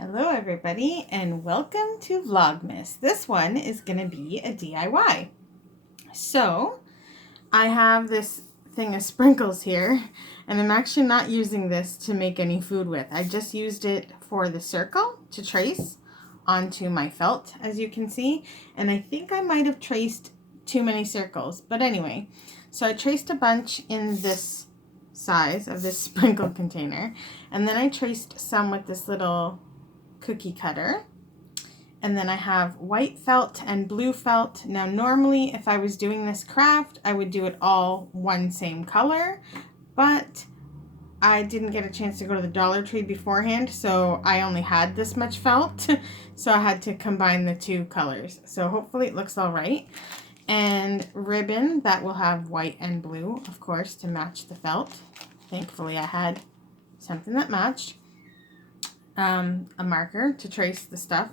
Hello everybody and welcome to Vlogmas. This one is going to be a DIY. So I have this thing of sprinkles here and I'm actually not using this to make any food with. I just used it for the circle to trace onto my felt, as you can see, and I think I might have traced too many circles, but anyway, so I traced a bunch in this size of this sprinkle container, and then I traced some with this little cookie cutter, and then I have white felt and blue felt. Now normally if I was doing this craft I would do it all one same color, but I didn't get a chance to go to the Dollar Tree beforehand, so I only had this much felt so I had to combine the two colors. So hopefully it looks all right. And ribbon that will have white and blue, of course, to match the felt. Thankfully I had something that matched. A marker to trace the stuff,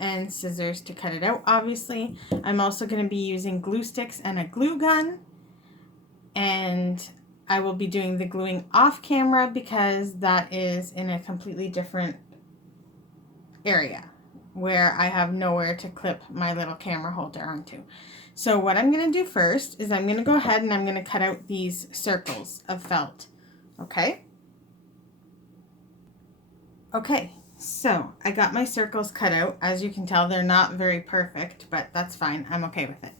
and scissors to cut it out, obviously. I'm also going to be using glue sticks and a glue gun, and I will be doing the gluing off camera because that is in a completely different area where I have nowhere to clip my little camera holder onto. So what I'm going to do first is I'm going to go ahead and I'm going to cut out these circles of felt. Okay? Okay, so I got my circles cut out. As you can tell, they're not very perfect, but that's fine. I'm okay with it.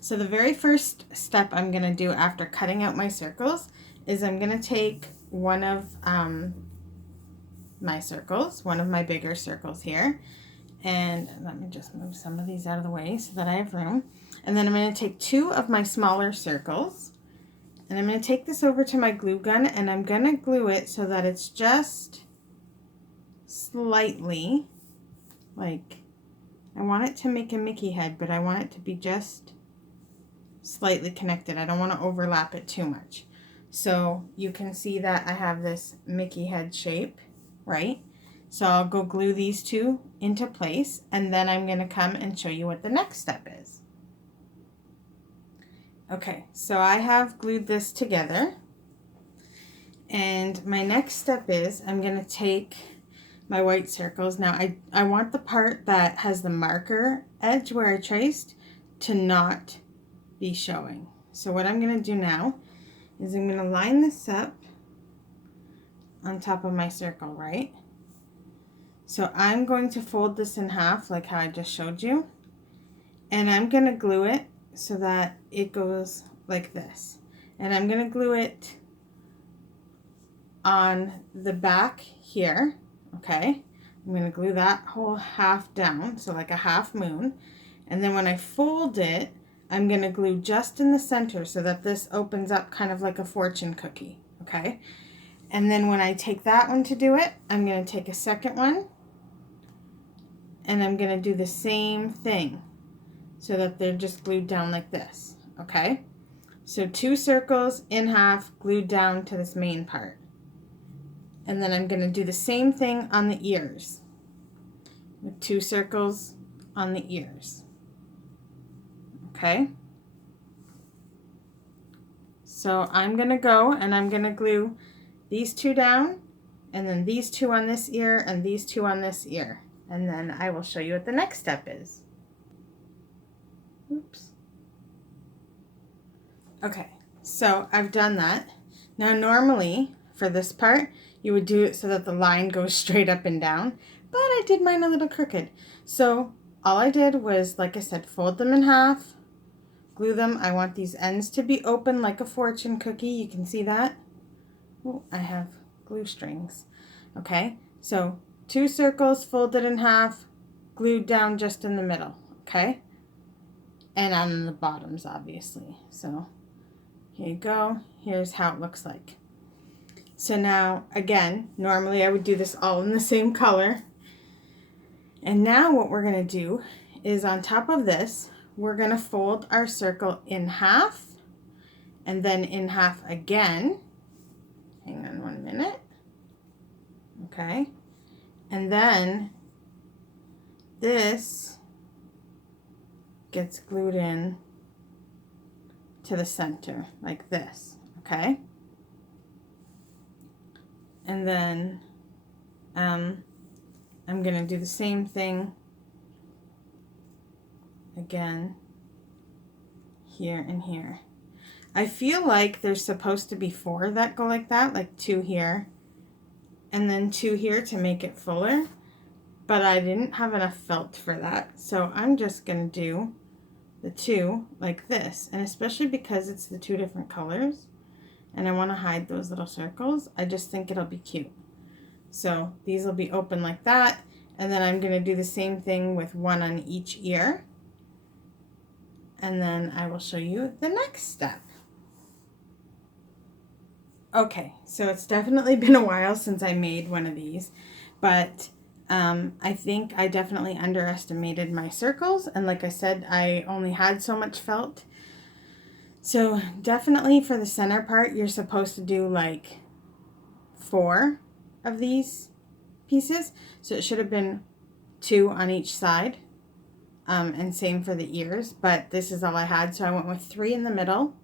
So the very first step I'm going to do after cutting out my circles is I'm going to take one of my circles, one of my bigger circles here, and let me just move some of these out of the way so that I have room. And then I'm going to take two of my smaller circles, and I'm going to take this over to my glue gun, and I'm going to glue it so that it's just slightly, like, I want it to make a Mickey head, but I want it to be just slightly connected. I don't want to overlap it too much. So you can see that I have this Mickey head shape, right? So I'll go glue these two into place, and then I'm going to come and show you what the next step is. Okay, so I have glued this together, and my next step is I'm going to take my white circles. Now I want the part that has the marker edge where I traced to not be showing. So what I'm going to do now is I'm going to line this up on top of my circle, right? So I'm going to fold this in half like how I just showed you, and I'm going to glue it so that it goes like this. And I'm going to glue it on the back here. Okay, I'm going to glue that whole half down, so like a half moon. And then when I fold it, I'm going to glue just in the center so that this opens up kind of like a fortune cookie. Okay, and then when I take that one to do it, I'm going to take a second one, and I'm going to do the same thing so that they're just glued down like this. Okay, so two circles in half glued down to this main part. And then I'm going to do the same thing on the ears, with two circles on the ears. Okay? So I'm going to go and I'm going to glue these two down, and then these two on this ear, and these two on this ear. And then I will show you what the next step is. Oops. Okay, so I've done that. Now normally, for this part, you would do it so that the line goes straight up and down, but I did mine a little crooked. So all I did was, like I said, fold them in half, glue them. I want these ends to be open like a fortune cookie. You can see that. Oh, I have glue strings. Okay, so two circles folded in half, glued down just in the middle. Okay, and on the bottoms, obviously. So here you go. Here's how it looks like. So now, again, normally I would do this all in the same color. And now what we're going to do is, on top of this, we're going to fold our circle in half, and then in half again. Hang on 1 minute. Okay. And then this gets glued in to the center like this. Okay. And then I'm going to do the same thing again here and here. I feel like there's supposed to be 4 that go like that, like 2 here and then 2 here to make it fuller, but I didn't have enough felt for that, so I'm just going to do the 2 like this. And especially because it's the 2 different colors and I want to hide those little circles, I just think it'll be cute. So these will be open like that, and then I'm going to do the same thing with 1 on each ear, and then I will show you the next step. Okay, so it's definitely been a while since I made one of these, but I think I definitely underestimated my circles, and like I said, I only had so much felt. So definitely for the center part, you're supposed to do like 4 of these pieces, so it should have been 2 on each side, and same for the ears, but this is all I had, so I went with 3 in the middle,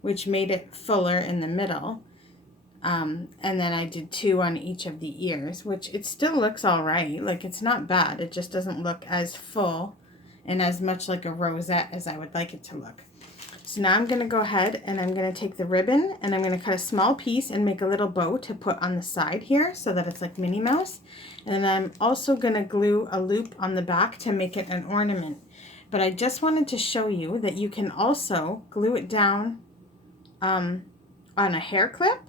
which made it fuller in the middle. And then I did 2 on each of the ears, which it still looks all right. Like, it's not bad. It just doesn't look as full and as much like a rosette as I would like it to look. So now I'm going to go ahead and I'm going to take the ribbon and I'm going to cut a small piece and make a little bow to put on the side here so that it's like Minnie Mouse. And then I'm also going to glue a loop on the back to make it an ornament. But I just wanted to show you that you can also glue it down on a hair clip.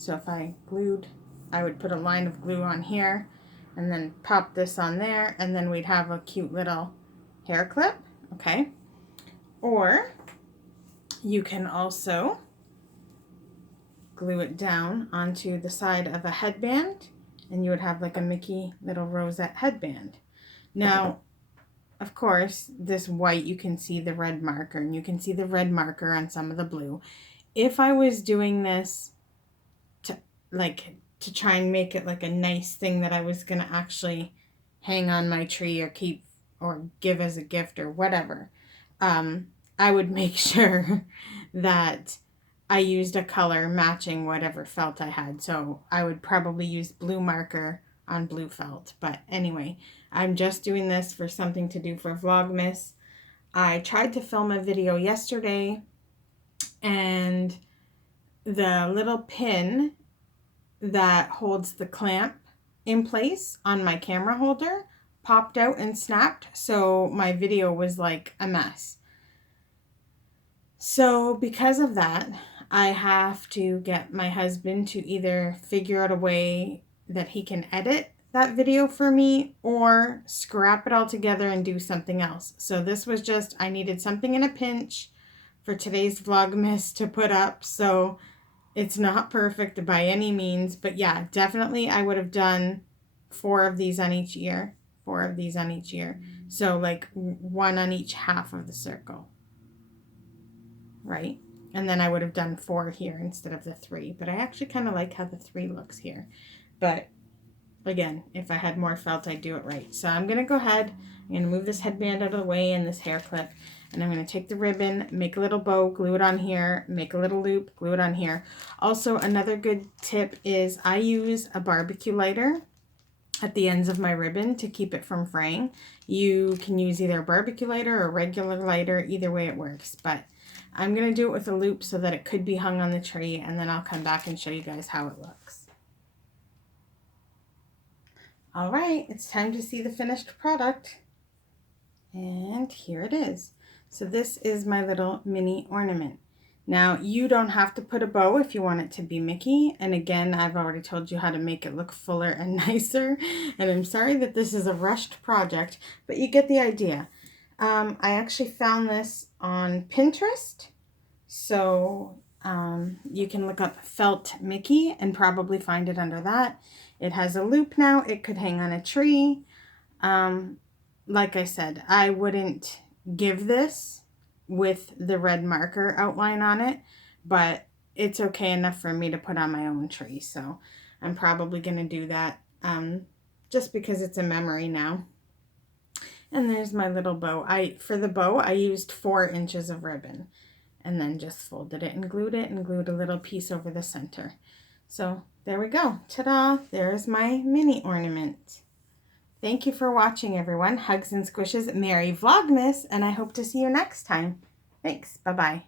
So if I would put a line of glue on here and then pop this on there, and then we'd have a cute little hair clip, okay? Or you can also glue it down onto the side of a headband, and you would have like a Mickey little rosette headband. Now, of course, this white, you can see the red marker, and you can see the red marker on some of the blue. If I was doing this to try and make it like a nice thing that I was going to actually hang on my tree or keep or give as a gift or whatever, I would make sure that I used a color matching whatever felt I had. So I would probably use blue marker on blue felt. But anyway, I'm just doing this for something to do for Vlogmas. I tried to film a video yesterday, and the little pin that holds the clamp in place on my camera holder popped out and snapped, so my video was like a mess. So because of that, I have to get my husband to either figure out a way that he can edit that video for me or scrap it all together and do something else. So this was just, I needed something in a pinch for today's Vlogmas to put up, so it's not perfect by any means, but yeah, definitely I would have done 4 of these on each ear, 4 of these on each ear. So like 1 on each half of the circle, right? And then I would have done 4 here instead of the 3, but I actually kind of like how the 3 looks here. But again, if I had more felt, I'd do it right. So I'm going to go ahead, I'm going to move this headband out of the way and this hair clip. And I'm going to take the ribbon, make a little bow, glue it on here, make a little loop, glue it on here. Also, another good tip is I use a barbecue lighter at the ends of my ribbon to keep it from fraying. You can use either a barbecue lighter or a regular lighter. Either way it works. But I'm going to do it with a loop so that it could be hung on the tree, and then I'll come back and show you guys how it looks. All right, it's time to see the finished product. And here it is. So this is my little mini ornament. Now, you don't have to put a bow if you want it to be Mickey. And again, I've already told you how to make it look fuller and nicer. And I'm sorry that this is a rushed project, but you get the idea. I actually found this on Pinterest. So you can look up felt Mickey and probably find it under that. It has a loop now. It could hang on a tree. Like I said, I wouldn't give this with the red marker outline on it, but it's okay enough for me to put on my own tree. So I'm probably going to do that just because it's a memory now. And there's my little bow. For the bow, I used 4 inches of ribbon and then just folded it and glued a little piece over the center. So there we go. Ta-da! There's my mini ornament. Thank you for watching, everyone. Hugs and squishes. Merry Vlogmas, and I hope to see you next time. Thanks. Bye-bye.